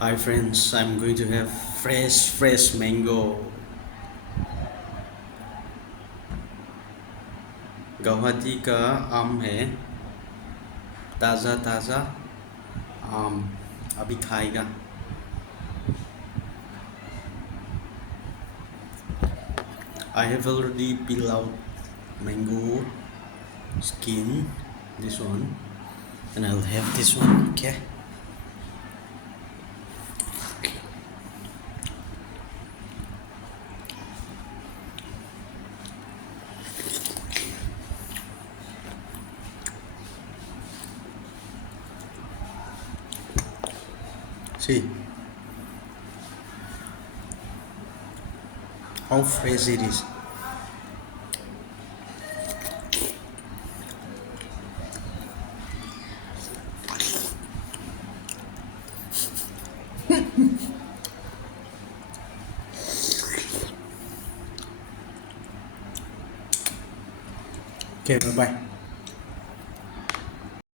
Hi friends, I'm going to have fresh mango. Guwahati का आम है, ताज़ा ताज़ा आम अभी खाएगा. I have already peeled out mango skin, this one, and I'll have this one. Okay. See how fresh it is. Okay, bye bye.